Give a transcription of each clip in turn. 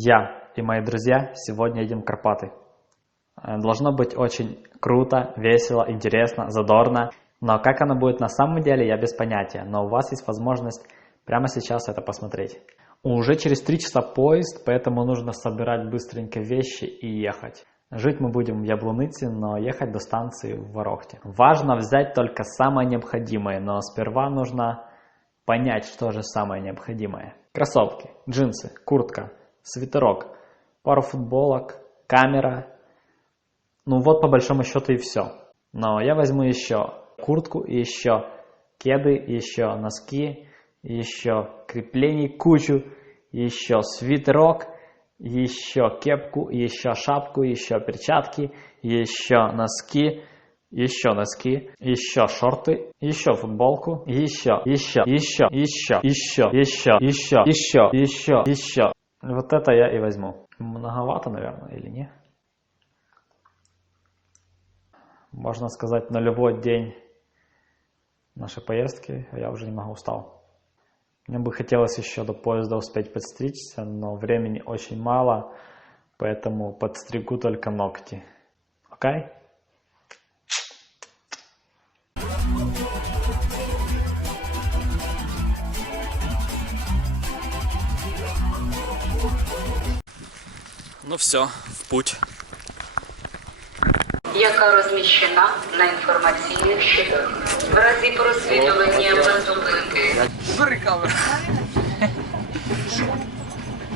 Я и мои друзья сегодня едем в Карпаты. Э, Должно быть очень круто, весело, интересно, задорно. Но как оно будет на самом деле, я без понятия. Но у вас есть возможность прямо сейчас это посмотреть. Уже через три часа поезд, поэтому нужно собирать быстренько вещи и ехать. Жить мы будем в Яблунице, но ехать до станции в Ворохте. Важно взять только самое необходимое, но сперва нужно понять, что же самое необходимое. Кроссовки, джинсы, куртка, свитерок, пару футболок, камера. Ну вот по большому счету и все. Но я возьму еще куртку, еще кеды, еще носки, еще креплений кучу, еще свитерок, еще кепку, еще шапку, еще перчатки, еще носки, еще носки, еще шорты, еще футболку, еще, еще, еще, еще, еще, еще, еще, еще, еще, еще. Вот это я и возьму. Многовато, наверное, или не? Можно сказать, нулевой день нашей поездки, а я уже немного устал. Мне бы хотелось еще до поезда успеть подстричься, но времени очень мало, поэтому подстригу только ногти. Окей? Ну все, в путь. Яка розміщена на інформаційних щитах. В разі просвітлення без зупинки Бери камеру.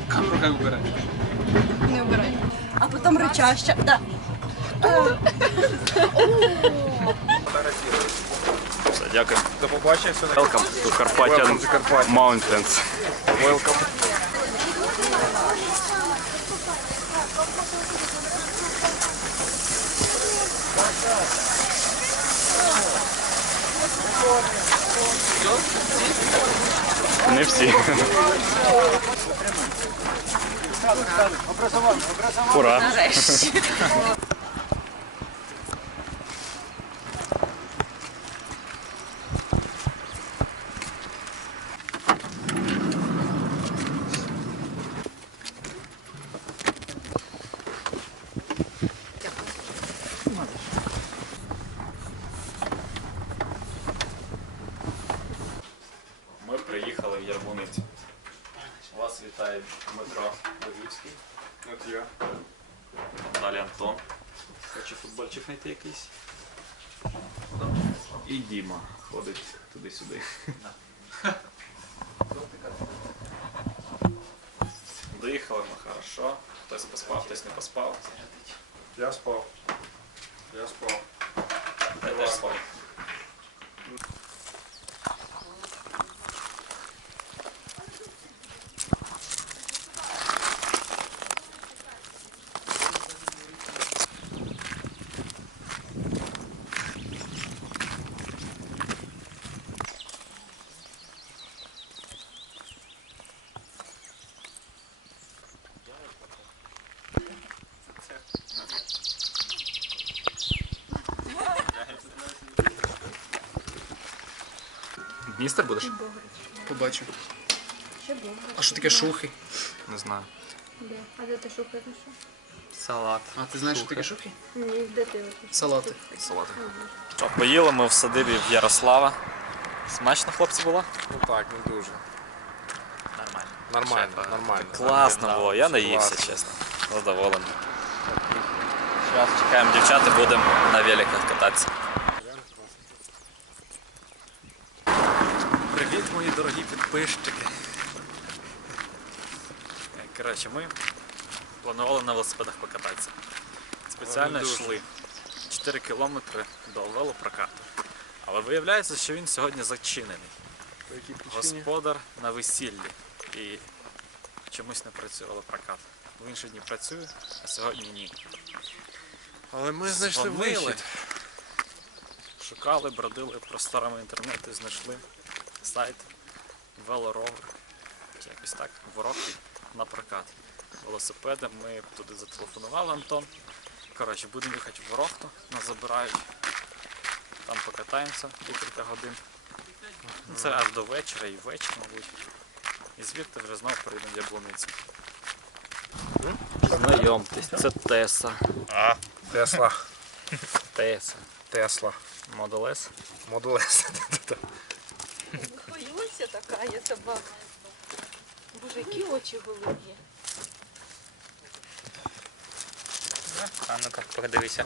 Камеру хай вбере. не обирай. А потім речаща. Да. Дякую. До побачення, все Welcome to Carpathian Welcome to Carpathian. Mountains. Welcome. Не всі. Ура! Ходить туди-сюди. Доїхали ми хорошо. Хтось поспав, хтось не поспав. Я спав. Я спав. Я теж спав. Дністер будеш? Побачу. А що таке шухи? Не знаю. Де? А де ти шукаєш? що? Салат. А ти знаєш, що таке шухи? Ні, де ти? Салати. Салати. Що, поїли ми в садибі в Ярослава. Смачно, хлопці, було? Ну так, не дуже. Нормально. Нормально, нормально. Класно було, я наївся, чесно. Задоволений. Зараз чекаємо дівчат і будемо на великах кататися. Дорогі підписчики. Е, Коротше, ми планували на велосипедах покататися. Спеціально йшли 4 кілометри до велопрокату. Але виявляється, що він сьогодні зачинений. Господар на весіллі. І чомусь не працює велопрокат. В інші дні працює, а сьогодні ні. Але ми знайшли вихід. Шукали, бродили просторами інтернету, і знайшли сайт велоровер. чи Якось так, ворог на прокат. велосипеди. Ми туди зателефонували Антон. Коротше, будемо їхати в Ворохту, нас забирають. Там покатаємося декілька годин. Ну, Це аж до вечора і вечір, мабуть. І звідти вже знову перейдемо в Яблуницю. Знайомтесь, це Теса. А, Тесла. Теса. Тесла. Model S. Model S. Боюся така є собака. Боже, які очі голубі. А ну-ка, подивися.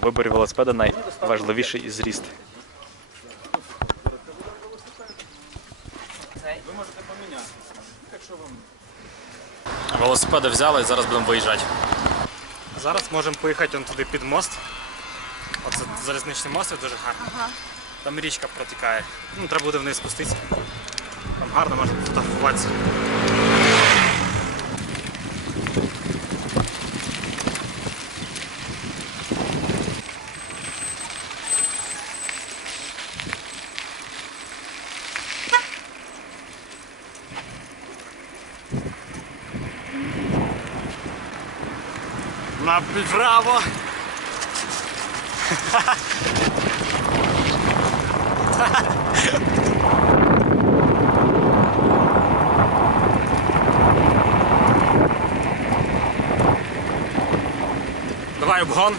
В виборі велосипеда найважливіший із зріст. Велосипеди взяли і зараз будемо виїжджати. Зараз можемо поїхати туди під мост. Оце залізничний мост це дуже гарно. Там річка протікає. Ну, треба буде вниз спуститися. Там гарно можна фотографуватися. Направо! Давай обгон.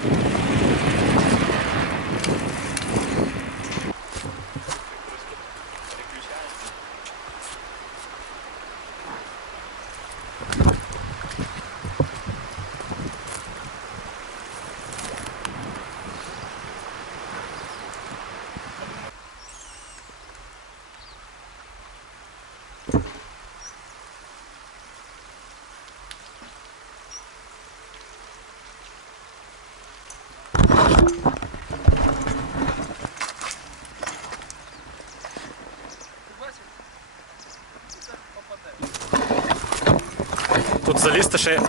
Тут залізти ще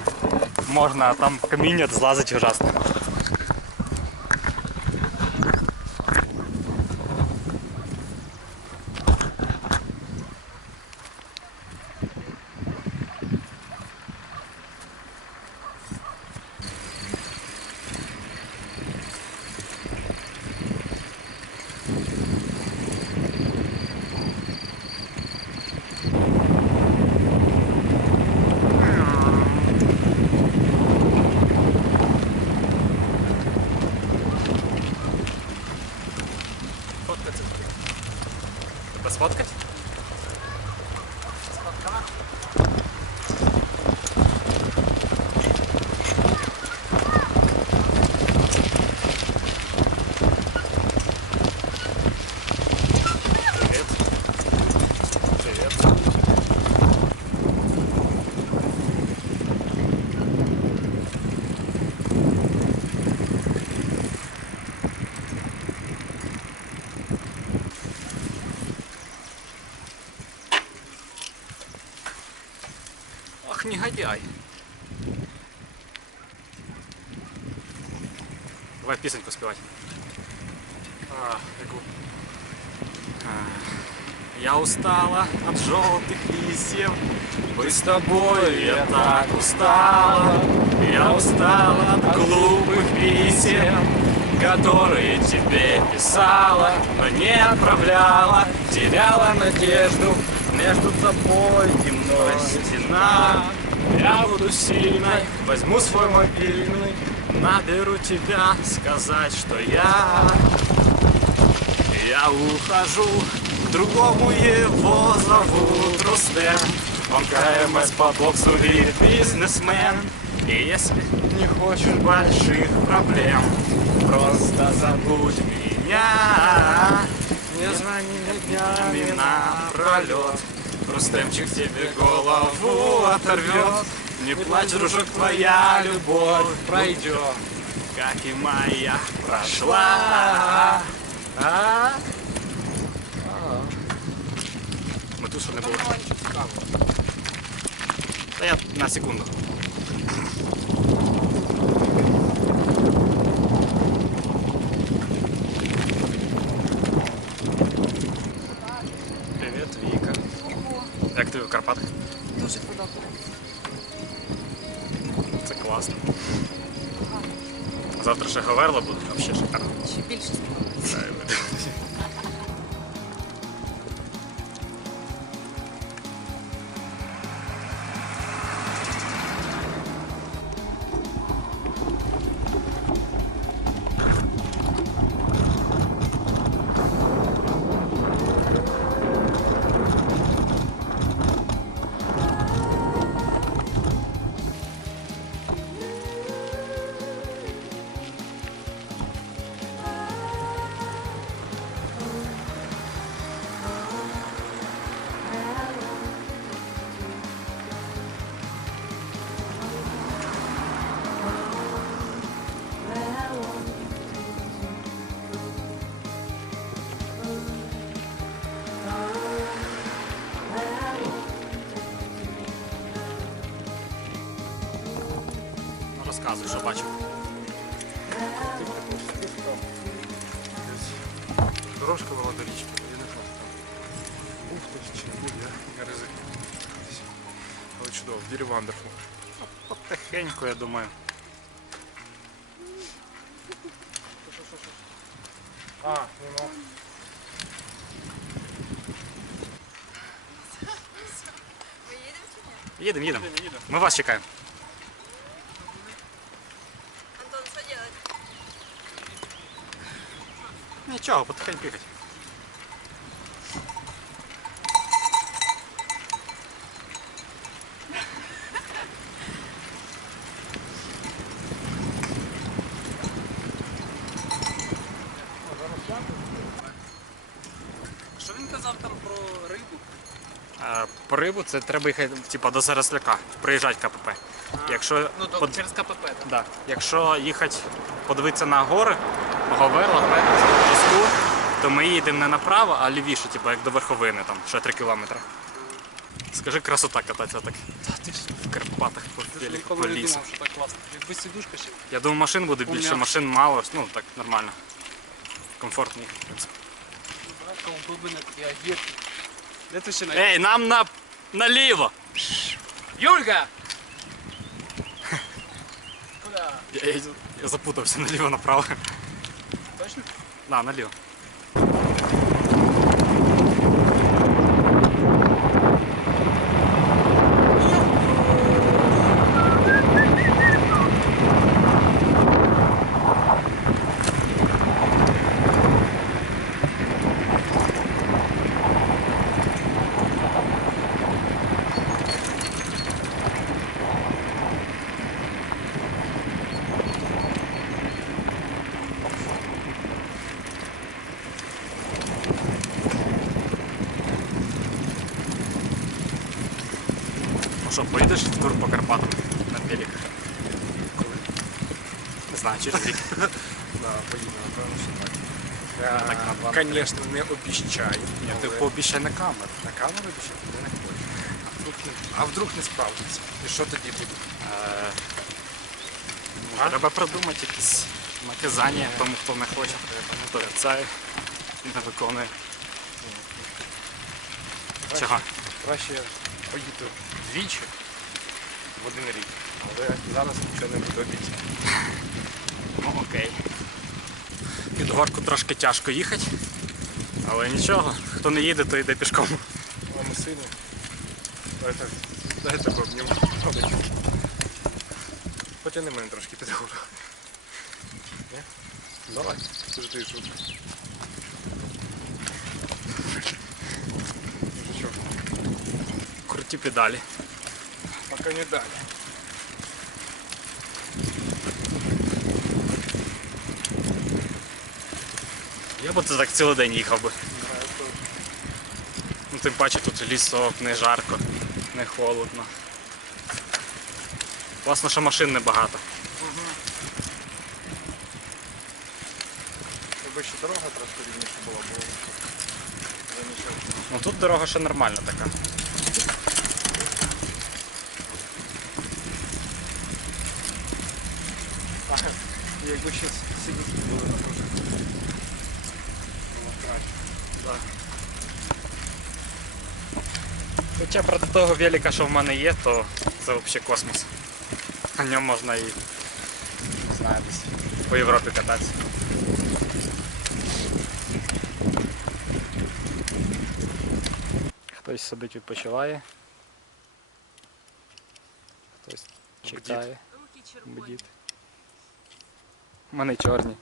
можна, а там каміння злазить ужасно. Ах, негодяй. Давай песенку спевать. А, яку? Я устала от желтых листьев, быть с тобой я так устала. Я устала от глупых писем, которые тебе писала, но не отправляла. Теряла надежду между тобой мной стена. Я буду сильной, возьму свой мобильный, наберу тебя, сказать, что я я ухожу, другому его зовут Рустем. Он КМС по боксу и бизнесмен. И если не хочешь больших проблем, просто забудь меня. Не звони мне днями напролет. Рустемчик тебе голову оторвет. Не плачь, дружок, твоя любовь пройдет, как и моя прошла. А? Тут що не було. Та я на секунду. Завтра ще Говерла буде, а ще шикарно. Ще більше сподобається. Ну, розказуй, що бачив. Дорожка була до річки, я не знаю. там Був хтось чи не був, я не ризикнув. Але чудово, very wonderful. Потихеньку, я думаю. А, ну ну. Їдемо, їдемо. Ми вас чекаємо. Нічого, потихеньку їхати. Що він казав там про рибу? Е, По рибу це треба їхати типа, до Заросляка, приїжджати КПП. Якщо, Ну, то под- через КПП. так. да. Якщо їхати подивитися на гори, Говерла, Песку, то ми їдемо не направо, а лівіше, типу, як до верховини, там, ще 3 кілометри. Скажи, красота кататися так. Та ти ж В Карпатах по я ніколи не лісу. думав, що так класно. Якби сідушка ще. Я думаю, машин буде більше, машин мало, ну так нормально. Комфортно їхати, в принципі. Де ти ще на... Ей, нам на наліво! Юлька! Куда? Я, я, я запутався наліво направо. Точно? Да, наліво. Ну що, поїдеш в тур по Карпатам на велик? Коли? Не знаю, через рік. Да, поїду, напевно, що так. Я, Так, на два, на звісно, не обіщаю. Ні, ти але- пообіщай на камеру. На камеру обіщаю? Я не хочу. А вдруг не, а вдруг не справдиться? І що тоді буде? Е, ну, А? Треба придумати якісь наказання тому, хто не хоче. Хто це не виконує. Чого? Краще я поїду двічі в один рік. Але зараз нічого не буду обіцяти. Ну окей. Під горку трошки тяжко їхати. Але нічого, хто не їде, то йде пішком. Вам сильно. Дайте, дайте пообніму. Потяни мене трошки під гору. Ні? Давай. Це ж ти шутка. Круті педалі. Поки не далі. Я б це так цілий день їхав би. Ну тим паче тут лісок, не жарко, не холодно. Класно, що машин небагато. Якби ще дорога трошки рівніше була, було б нічого. Ну тут дорога ще нормальна така. Якби ще сидіти було трошки. Було б краще. Хоча проти того велика, що в мене є, то це взагалі космос. На ньому можна і не знаю, десь по Європі кататися. Хтось сидить відпочиває. Хтось чекає. Руки. Бдіт. У мене чорні.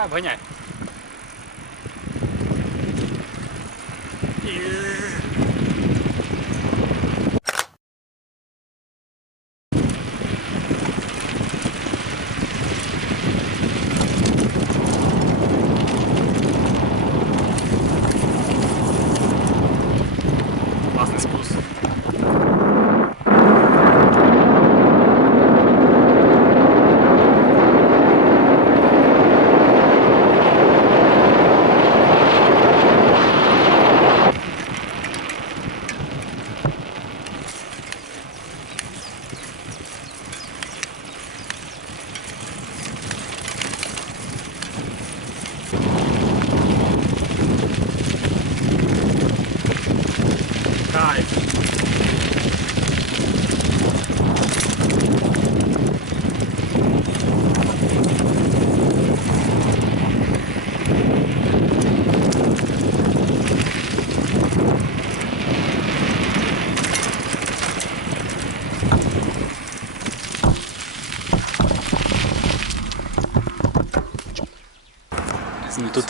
quá mới nhỉ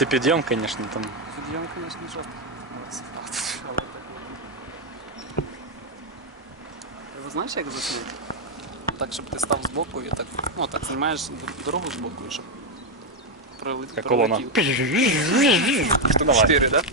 Ну тут и підйом, конечно, там. Підйом, звісно, жорсткий. Але так. Ви знаєш, як заснути? Так, щоб ти став збоку і так. Ну, так знімаєш дорогу збоку, і щоб пролетів. Як колона. Давай. Чотири, так?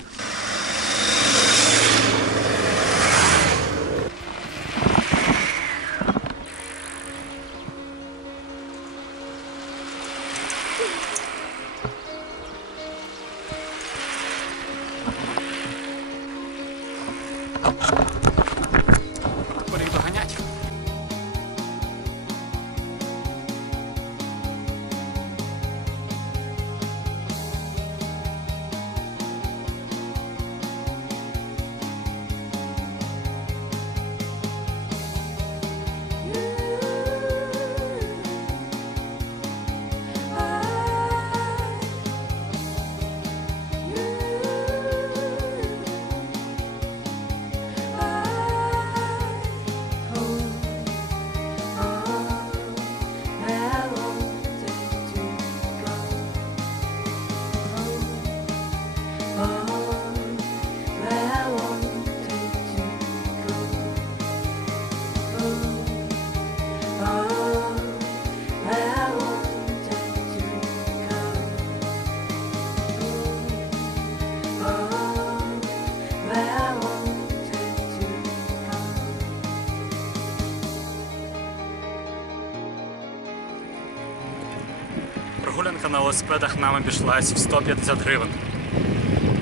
Прогулянка на велосипедах нам обійшлась в 150 гривень.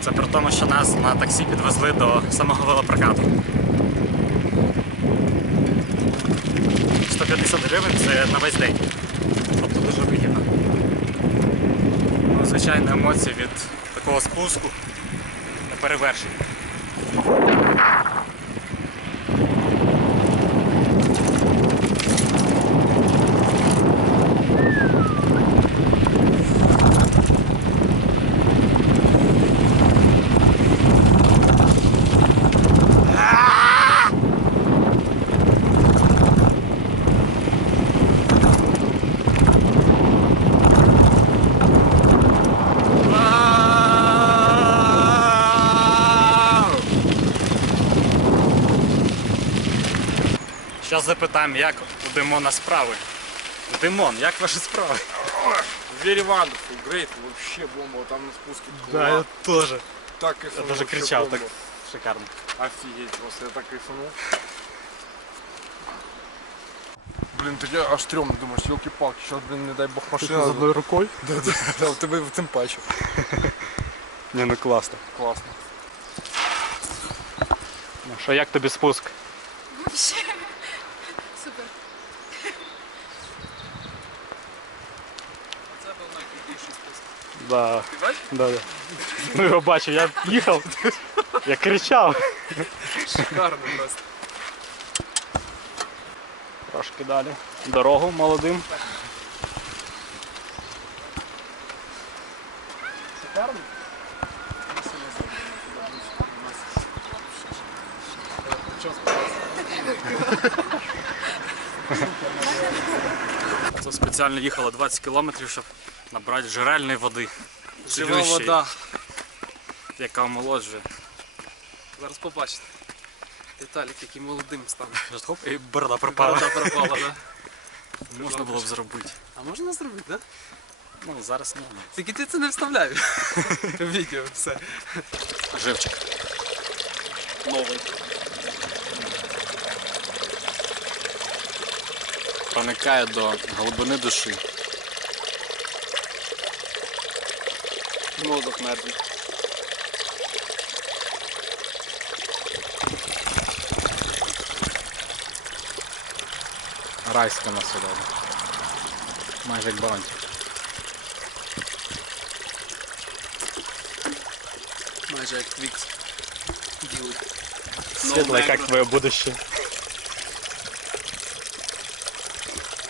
Це при тому, що нас на таксі підвезли до самого велопрокату. 150 гривень це на весь день. Тобто дуже вигідно. Ну, звичайно, емоції від такого спуску не перевершені. Зараз запитаємо, як у Димона справи. Димон, як ваші справи? Very wonderful, great, вообще бомба, там на спуске класс. теж. так Я кайфанул, даже вообще кричав, бомба. так шикарно. Офигеть, просто я так кайфанул. Блин, так я аж стрёмно думаешь, елки-палки, сейчас, блин, не дай бог машина. З одною рукою? Да, да, да, у тебе в тим паче. Ні, ну класно. Класно. Ну що, як тобі спуск? Вообще. Супер. Це був найкрутіший спуск. Да. Ти бачиш? Да, да. Ну його бачив, я їхав, я кричав. Шикарно просто. Трошки далі. Дорогу молодим. Шикарно? Це спеціально їхало 20 кілометрів, щоб набрати джерельної води. Жива Цілющої, вода. Яка омолоджує. Зараз побачите. Віталік, який молодим стане. Хоп, і борода пропала. Борода пропала, да? Можна було б зробити. А можна зробити, да? Ну, зараз ні. Тільки ти це не вставляй. В Відео все. Живчик. Новий. Проникає до глибини душі. Мозок мертвий. Райська насолода. Майже як баранчик. Майже як твікс. Білий. Світле, як твоє будуще.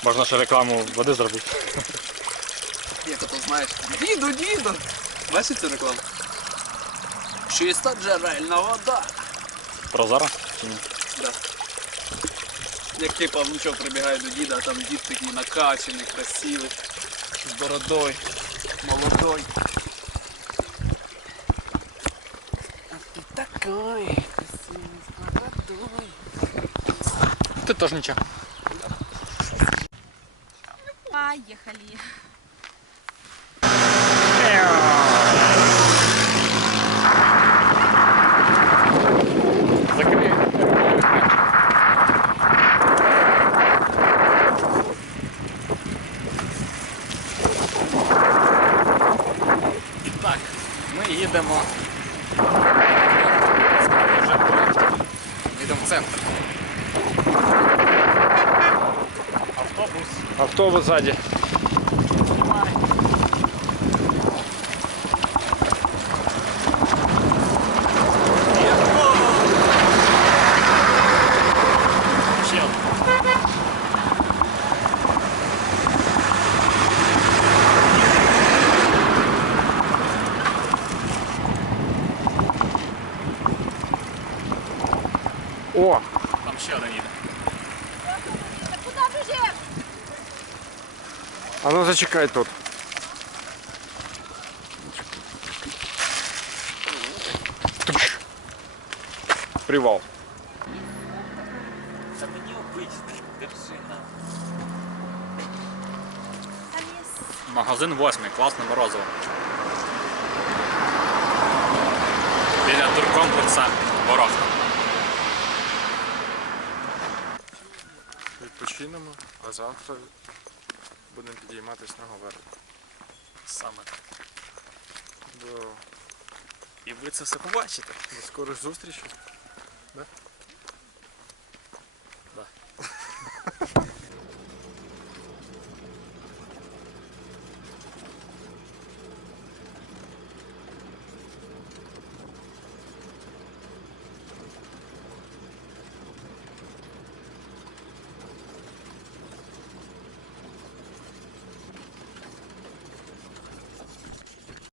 Можна ще рекламу води зробити. Як ото знаєш. Діду, діду! Бачиш цю рекламу? Чиста джерельна вода. Прозора? Да. Як ти Павлучок прибігає до діда, а там дід такий накачаний, красивий, з бородою, молодой. А ти такой красивий, з бородою. Ти теж нічого. Поехали. Закрий. І так, ми їдемо. Їдемо в центр. Автобус. Сзади. Ще зачекай тут. Тыщ. Привал. Та мені обичний, держина. Магазин восьмий, класне морозиво. Біля туркомплекса Ворохта. Відпочинемо, а завтра будемо підійматися на Говерло. Саме так. До, І ви це все побачите. до скорих зустрічей.